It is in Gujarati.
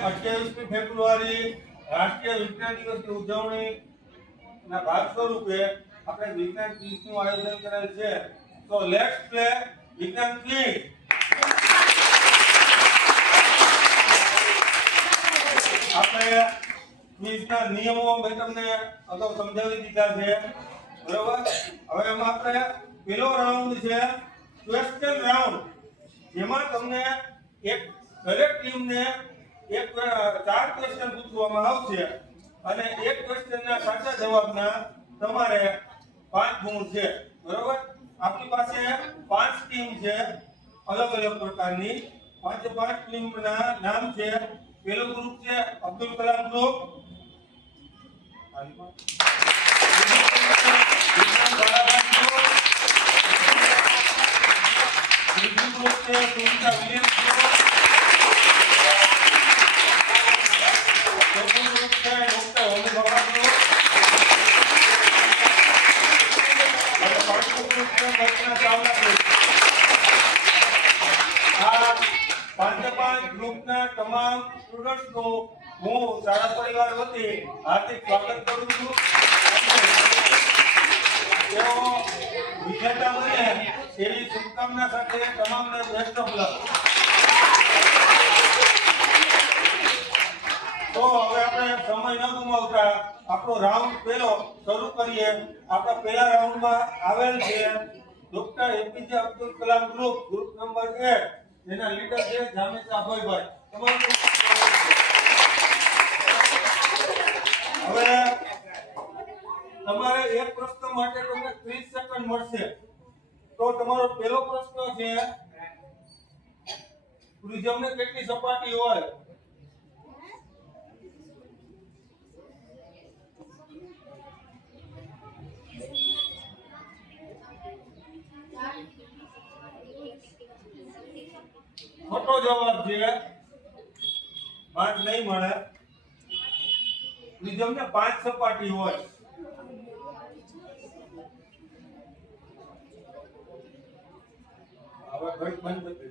28મી ફેબ્રુઆરી રાષ્ટ્રીય વિજ્ઞાન દિવસની ઉજવણીના ભાગ સ્વરૂપે આપણે વિજ્ઞાન ક્વિઝનું આયોજન કરેલ છે. તો લેટ્સ પ્લે વિજ્ઞાન ક્વિઝ. આપણે ક્વિઝના નિયમો મેં તમને અગાઉ સમજાવી દીધા છે, બરોબર. હવે એમાં આપણે પહેલો રાઉન્ડ છે ક્વેશ્ચન રાઉન્ડ, જેમાં તમને દરેક ટીમને 4 ક્વેશ્ચન પૂછવામાં આવશે અને એક ક્વેશ્ચનના સાચા જવાબના તમારે 5 ગુણ છે, બરોબર. આપણી પાસે 5 ટીમ છે અલગ અલગ પ્રકારની. 5 ટીમના નામ છે. પહેલો ગ્રુપ છે અબ્દુલ કલામ ગ્રુપ, બીજું ગ્રુપ છે સુનિતા વિલિયમ્સ ગ્રુપ, ચોથું ગ્રુપ છે ડોક્ટર હોમી ભાભા ગ્રુપ, અને પાંચમું ગ્રુપ છે કલ્પના ચાવલા ગ્રુપ. આ 5 ગ્રુપના તમામ સ્ટુડન્ટ્સનું હું શાળા પરિવાર વતી હાર્દિક સ્વાગત કરું છું. તેઓ વિજેતા બને એવી શુભકામના સાથે તમામને બેસ્ટ ઓફ લક. તો હવે આપણે સમય ન ગુમાવતા આપણો રાઉન્ડ પહેલો શરૂ કરીએ. આપણા પહેલા રાઉન્ડમાં આવેલ છે doctor APJ Abdul Kalam group number 1, જેના લીડર છે જામેતા અભયભાઈ. હવે તમારે એક પ્રશ્ન માટે તમને 30 સેકન્ડ મળશે. તો તમારો પહેલો પ્રશ્ન છે પ્રિઝમની કેટલી સપાટી હોય? ખોટો જવાબ છે, 5 નહીં મળે. પ્રિઝમને 5 સપાટી હોય. હવે ઘડી બંધ કરી